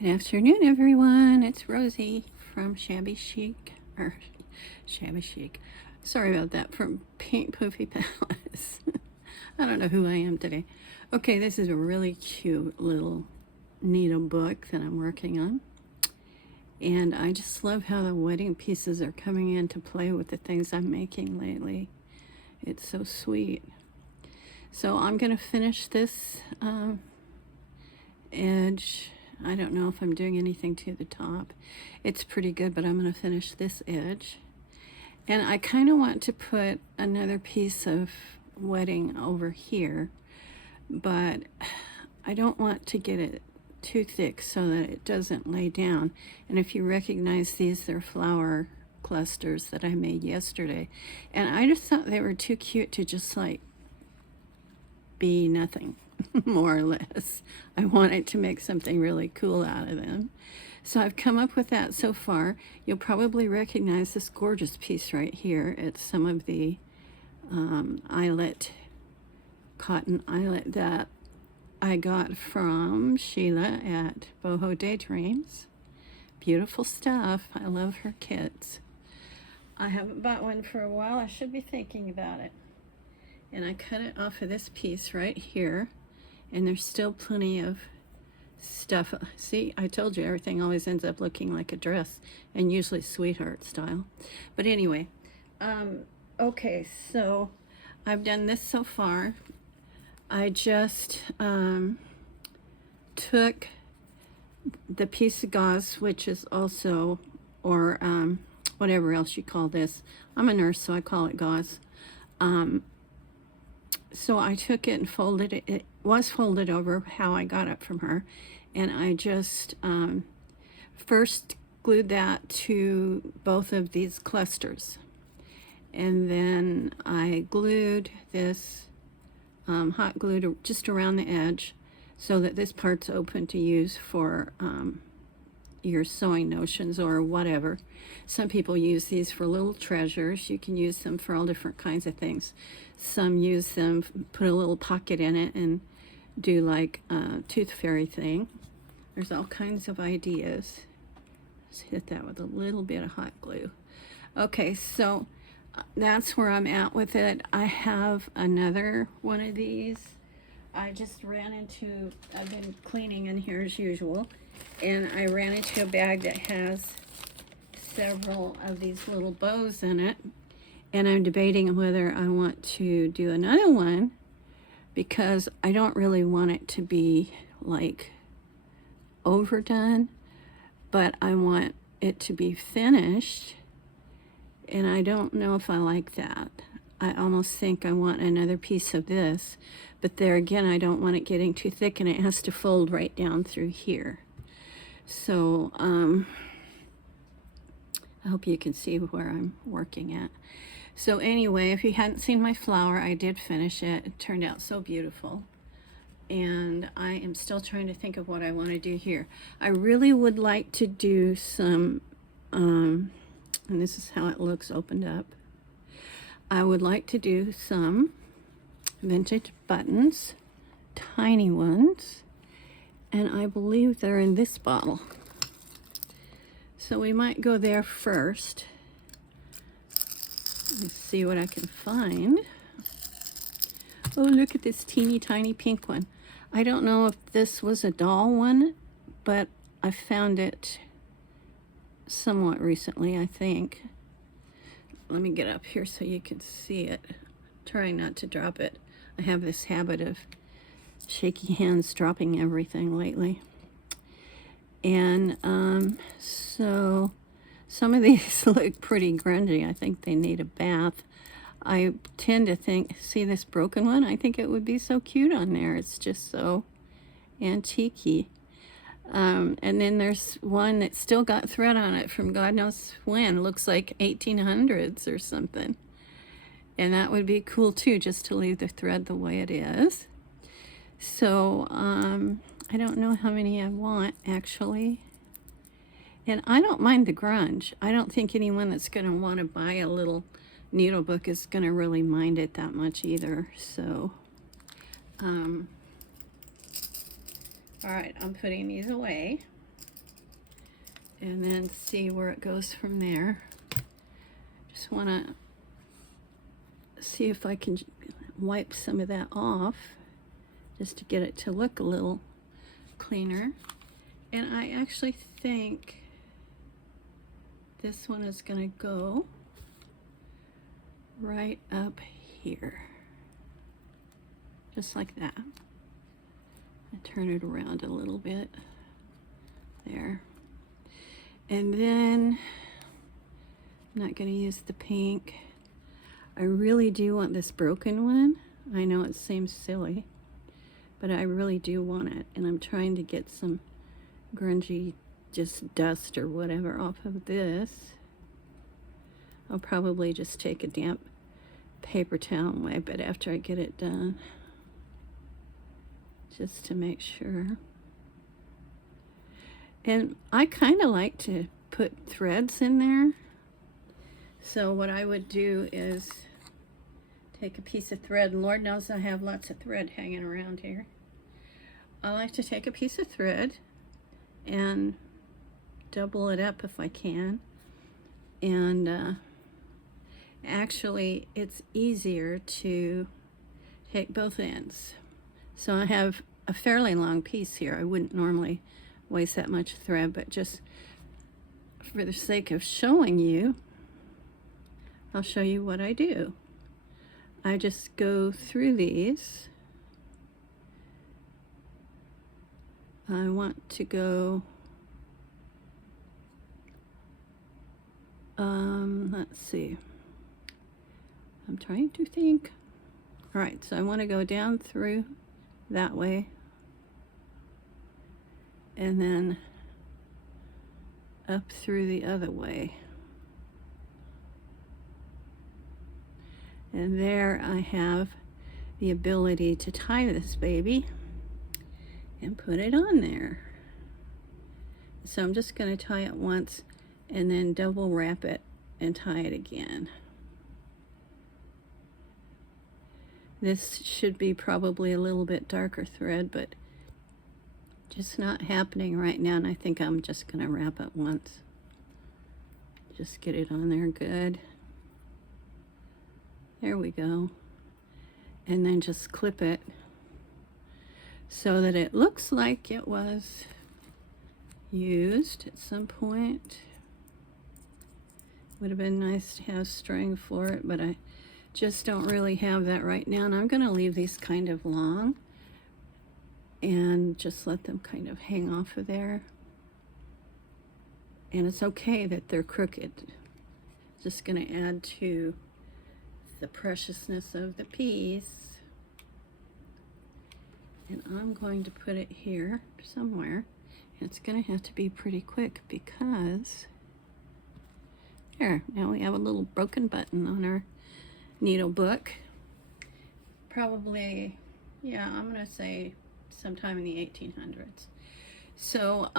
Good afternoon, everyone. It's Rosie from Shabby Chic, or Shabby Chic. Sorry about that, from Pink Poofy Palace. I don't know who I am today. Okay, this is a really cute little needlebook that I'm working on. And I just love how the wedding pieces are coming into play with the things I'm making lately. It's so sweet. So I'm going to finish this edge. I don't know if I'm doing anything to the top. It's pretty good, but I'm going to finish this edge. And I kind of want to put another piece of wedding over here, but I don't want to get it too thick so that it doesn't lay down. And if you recognize these, they're flower clusters that I made yesterday. And I just thought they were too cute to just like be nothing. More or less. I wanted to make something really cool out of them. So I've come up with that so far. You'll probably recognize this gorgeous piece right here. It's some of the eyelet, cotton eyelet that I got from Sheila at Boho Daydreams. Beautiful stuff. I love her kits. I haven't bought one for a while. I should be thinking about it. And I cut it off of this piece right here. And there's still plenty of stuff. See, I told you everything always ends up looking like a dress, and usually sweetheart style. But anyway, okay, so I've done this so far. I just took the piece of gauze, which is also, or whatever else you call this. I'm a nurse, so I call it gauze. So I took it and folded it. It was folded over how I got it from her. And I just first glued that to both of these clusters. And then I glued this hot glue just around the edge so that this part's open to use for your sewing notions or whatever. Some people use these for little treasures. You can use them for all different kinds of things. Some use them, put a little pocket in it and do like a tooth fairy thing. There's all kinds of ideas. Just hit that with a little bit of hot glue. Okay, so that's where I'm at with it. I have another one of these. I just ran into, I've been cleaning in here as usual, and I ran into a bag that has several of these little bows in it, and I'm debating whether I want to do another one because I don't really want it to be like overdone, but I want it to be finished, and I don't know if I like that. I almost think I want another piece of this, but there again, I don't want it getting too thick, and it has to fold right down through here. So I hope you can see where I'm working at. So anyway, if you hadn't seen my flower, I did finish it. It turned out so beautiful. And I am still trying to think of what I want to do here. I really would like to do some, and this is how it looks opened up. I would like to do some vintage buttons, tiny ones, and I believe they're in this bottle. So we might go there first. Let's see what I can find. Oh, look at this teeny tiny pink one. I don't know if this was a doll one, but I found it somewhat recently, I think. Let me get up here so you can see it. Trying not to drop it. I have this habit of shaky hands dropping everything lately. And so some of these look pretty grungy. I think they need a bath. I tend to think, see this broken one? I think it would be so cute on there. It's just so antique-y. And then there's one that still got thread on it from God knows when. Looks like 1800s or something. And that would be cool too, just to leave the thread the way it is. So I don't know how many I want actually. And I don't mind the grunge. I don't think anyone that's going to want to buy a little needlebook is going to really mind it that much either. So all right, I'm putting these away. and then see where it goes from there. Just want to see if I can wipe some of that off just to get it to look a little cleaner. And I actually think this one is going to go right up here, just like that. I turn it around a little bit there. And then I'm not going to use the pink. I really do want this broken one. I know it seems silly, but I really do want it. And I'm trying to get some grungy just dust or whatever off of this. I'll probably just take a damp paper towel and wipe it after I get it done, just to make sure. And I kind of like to put threads in there. So what I would do is take a piece of thread, and Lord knows I have lots of thread hanging around here. I like to take a piece of thread and double it up if I can. And actually it's easier to take both ends. So I have a fairly long piece here. I wouldn't normally waste that much thread, but just for the sake of showing you, I'll show you what I do. I just go through these. I want to go, let's see. I'm trying to think. All right, so I want to go down through that way, and then up through the other way. And there I have the ability to tie this baby and put it on there. So I'm just going to tie it once and then double wrap it and tie it again. This should be probably a little bit darker thread, but just not happening right now, and I think I'm just going to wrap it once. Just get it on there good. There we go. And then just clip it so that it looks like it was used at some point. Would have been nice to have string for it, but I just don't really have that right now. And I'm going to leave these kind of long and just let them kind of hang off of there. And it's okay that they're crooked. Just going to add to the preciousness of the piece. And I'm going to put it here somewhere. It's going to have to be pretty quick because there, now we have a little broken button on our Needlebook. Probably, yeah, I'm going to say sometime in the 1800s. So,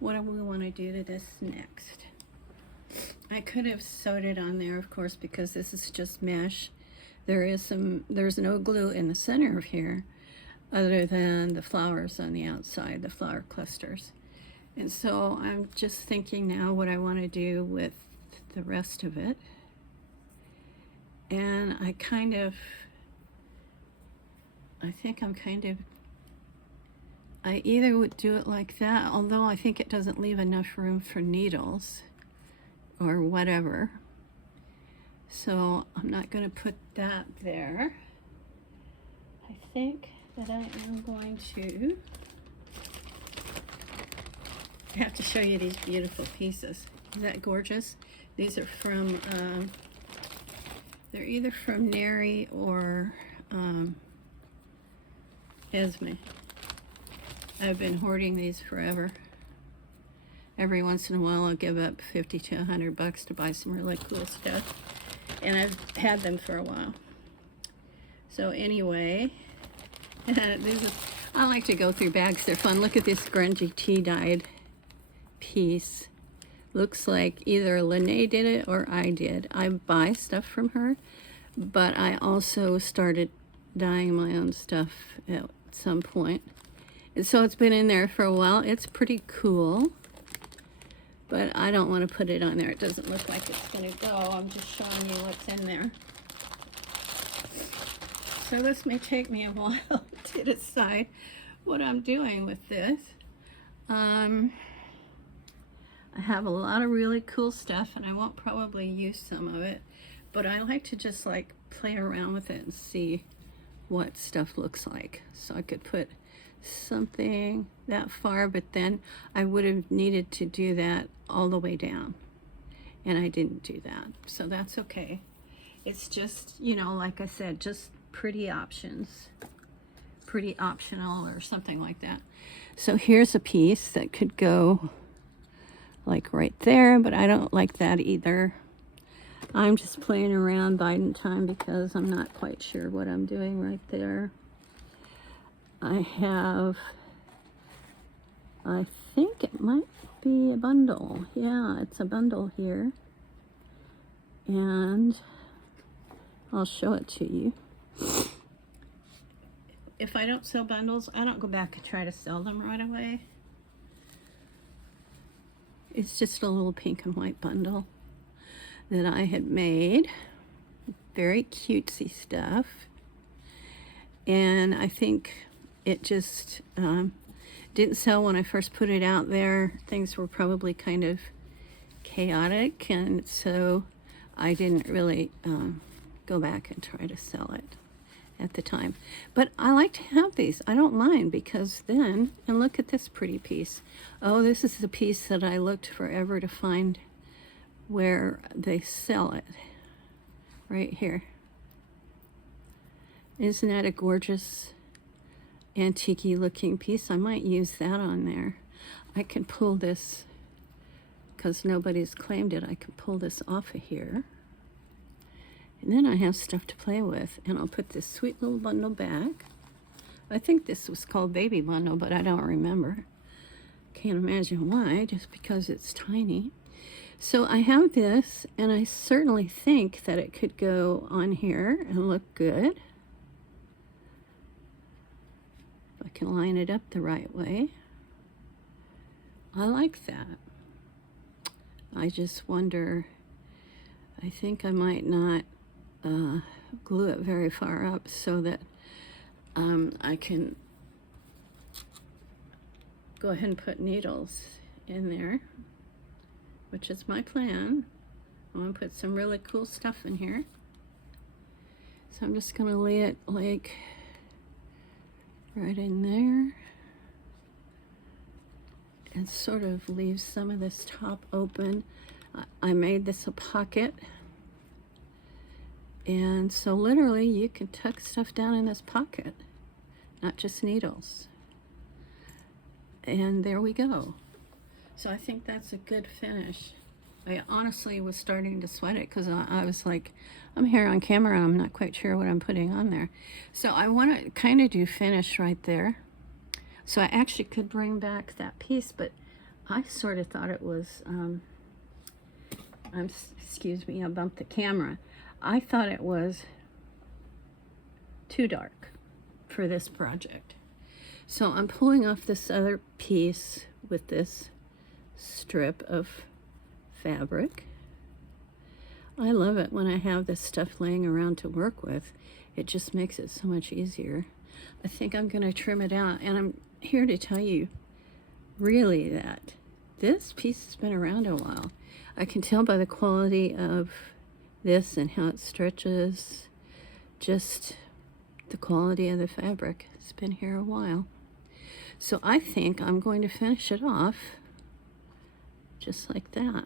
what do we want to do to this next? I could have sewed it on there, of course, because this is just mesh. There's no glue in the center of here other than the flowers on the outside, the flower clusters. And so I'm just thinking now what I want to do with the rest of it. And I either would do it like that, although I think it doesn't leave enough room for needles or whatever. So I'm not going to put that there. I think that I am going to have to show you these beautiful pieces. Is that gorgeous? These are from, they're either from Neri or Esme. I've been hoarding these forever. Every once in a while I'll give up 50 to 100 bucks to buy some really cool stuff. And I've had them for a while. So anyway, I like to go through bags. They're fun. Look at this grungy tea-dyed piece. Looks like either Lene did it or I did. I buy stuff from her, but I also started dyeing my own stuff at some point. And so it's been in there for a while. It's pretty cool, but I don't want to put it on there. It doesn't look like it's going to go. I'm just showing you what's in there. So this may take me a while to decide what I'm doing with this. I have a lot of really cool stuff, and I won't probably use some of it, but I like to just like play around with it and see what stuff looks like. So I could put something that far, but then I would have needed to do that all the way down, and I didn't do that, so that's okay. It's just, you know, like I said, just pretty options, pretty optional or something like that. So here's a piece that could go like right there, but I don't like that either. I'm just playing around, biding time, because I'm not quite sure what I'm doing right there. I think it might be a bundle. Yeah, it's a bundle here. And I'll show it to you. If I don't sell bundles, I don't go back and try to sell them right away. It's just a little pink and white bundle that I had made. Very cutesy stuff. And I think it just didn't sell when I first put it out there. Things were probably kind of chaotic, and so I didn't really go back and try to sell it at the time. But I like to have these. I don't mind, because then, and look at this pretty piece. Oh, this is the piece that I looked forever to find where they sell it. Right here. Isn't that a gorgeous antique-y looking piece? I might use that on there. I can pull this, because nobody's claimed it, I can pull this off of here. And then I have stuff to play with, and I'll put this sweet little bundle back. I think this was called Baby Bundle, but I don't remember. Can't imagine why, just because it's tiny. So I have this, and I certainly think that it could go on here and look good. If I can line it up the right way. I like that. I just wonder, I think I might not glue it very far up so that I can go ahead and put needles in there, which is my plan. I want to put some really cool stuff in here. So I'm just going to lay it like right in there and sort of leave some of this top open. I made this a pocket. And so literally you can tuck stuff down in this pocket, not just needles. And there we go. So I think that's a good finish. I honestly was starting to sweat it, because I was like, I'm here on camera, I'm not quite sure what I'm putting on there. So I want to kind of do finish right there. So I actually could bring back that piece, but I sort of thought it was, excuse me, I bumped the camera. I thought it was too dark for this project. So I'm pulling off this other piece with this strip of fabric. I love it when I have this stuff laying around to work with. It just makes it so much easier. I think I'm going to trim it out, and I'm here to tell you really that this piece has been around a while. I can tell by the quality of this and how it stretches, just the quality of the fabric. It's been here a while. So I think I'm going to finish it off just like that.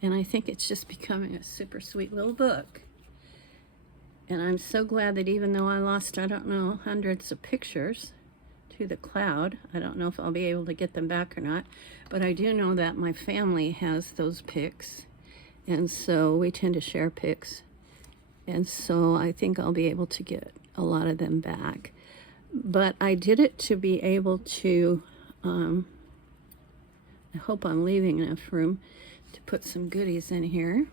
And I think it's just becoming a super sweet little book. And I'm so glad that even though I lost, I don't know, hundreds of pictures to the cloud, I don't know if I'll be able to get them back or not, but I do know that my family has those pics. And so we tend to share pics. And so I think I'll be able to get a lot of them back. But I did it to be able to, I hope I'm leaving enough room to put some goodies in here.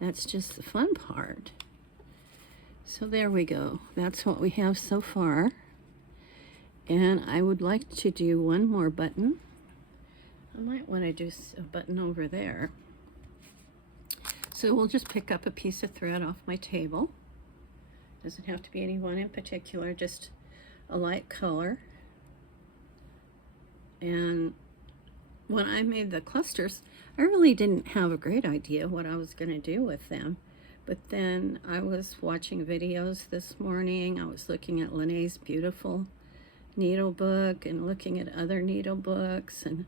That's just the fun part. So there we go. That's what we have so far. And I would like to do one more button. I might want to do a button over there. So we'll just pick up a piece of thread off my table. Doesn't have to be any one in particular, just a light color. And when I made the clusters, I really didn't have a great idea what I was going to do with them. But then I was watching videos this morning. I was looking at Lene's beautiful needlebook and looking at other needlebooks, and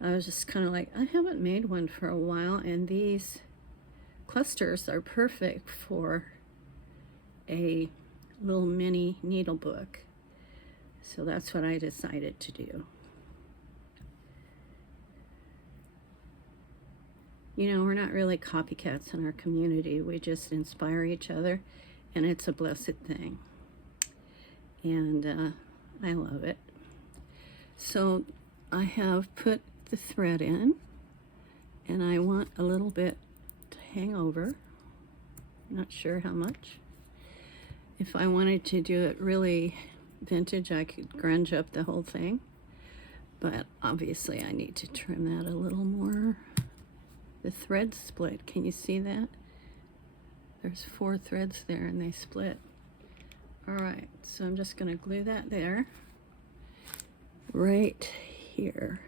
I was just kind of like, I haven't made one for a while, and these clusters are perfect for a little mini needlebook. So that's what I decided to do. You know, we're not really copycats in our community. We just inspire each other, and it's a blessed thing. And I love it. So I have put the thread in, and I want a little bit to hang over. Not sure how much. If I wanted to do it really vintage, I could grunge up the whole thing. But obviously I need to trim that a little more. The thread split. Can you see that? There's 4 threads there and they split. Alright, so I'm just going to glue that there. Right here.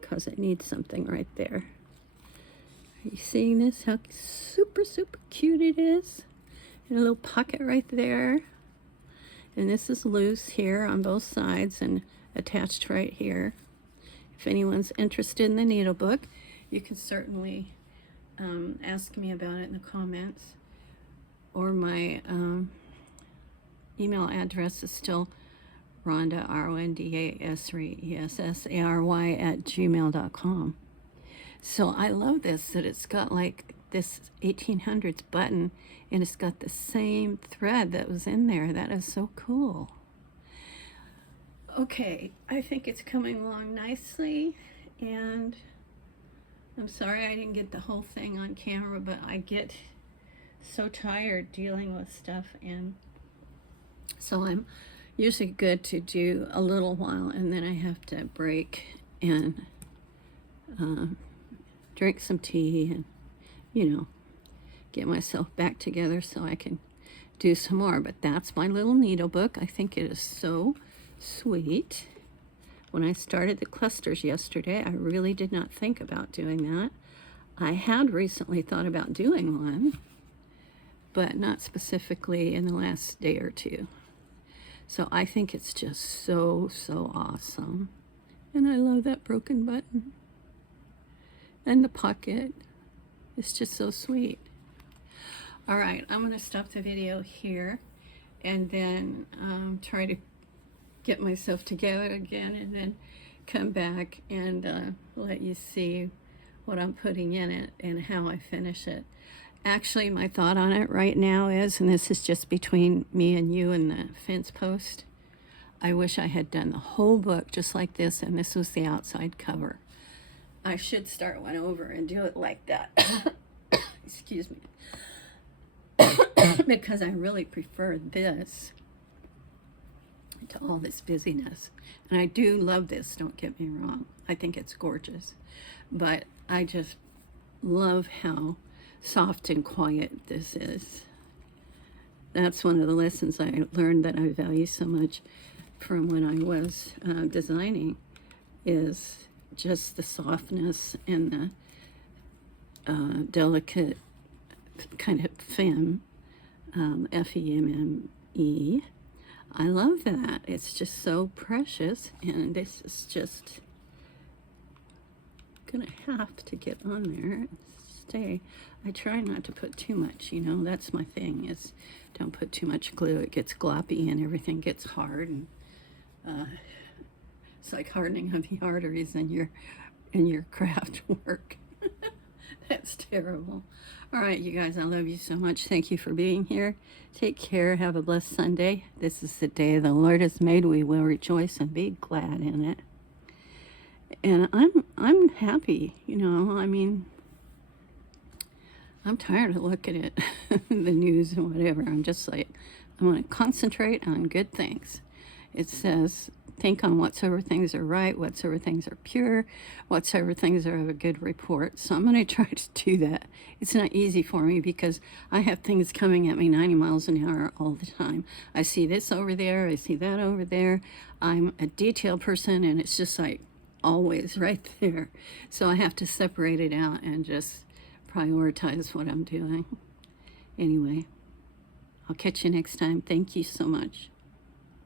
Because it needs something right there. Are you seeing this? How super, super cute it is? And a little pocket right there. And this is loose here on both sides and attached right here. If anyone's interested in the needlebook, you can certainly ask me about it in the comments. Or my email address is still Rhonda, RONDASRESSARY@gmail.com. So I love this, that it's got like this 1800s button, and it's got the same thread that was in there. That is so cool. Okay, I think it's coming along nicely, and I'm sorry I didn't get the whole thing on camera, but I get so tired dealing with stuff, and so I'm usually good to do a little while, and then I have to break and drink some tea and, you know, get myself back together so I can do some more. But that's my little needlebook. I think it is so sweet. When I started the clusters yesterday, I really did not think about doing that. I had recently thought about doing one, but not specifically in the last day or two. So I think it's just so, so awesome. And I love that broken button. And the pocket. It's just so sweet. All right, I'm going to stop the video here and then try to get myself together again, and then come back and let you see what I'm putting in it and how I finish it. Actually, my thought on it right now is, and this is just between me and you and the fence post, I wish I had done the whole book just like this, and this was the outside cover. I should start one over and do it like that. Excuse me. Because I really prefer this to all this busyness. And I do love this, don't get me wrong. I think it's gorgeous. But I just love how soft and quiet this is. That's one of the lessons I learned that I value so much from when I was designing, is just the softness and the delicate kind of femme, F-E-M-M-E. I love that. It's just so precious, and this is just gonna have to get on there and stay. I try not to put too much, you know, that's my thing, is don't put too much glue. It gets gloppy and everything gets hard, and it's like hardening of the arteries in your craft work. That's terrible. All right, you guys, I love you so much. Thank you for being here. Take care. Have a blessed Sunday. This is the day the Lord has made. We will rejoice and be glad in it. And I'm happy, you know. I mean, I'm tired of looking at the news and whatever. I'm just like, I want to concentrate on good things. it says, think on whatsoever things are right, whatsoever things are pure, whatsoever things are of a good report. So I'm going to try to do that. It's not easy for me because I have things coming at me 90 miles an hour all the time. I see this over there, I see that over there. I'm a detail person, and it's just like always right there. So I have to separate it out and just prioritize what I'm doing. Anyway, I'll catch you next time. Thank you so much.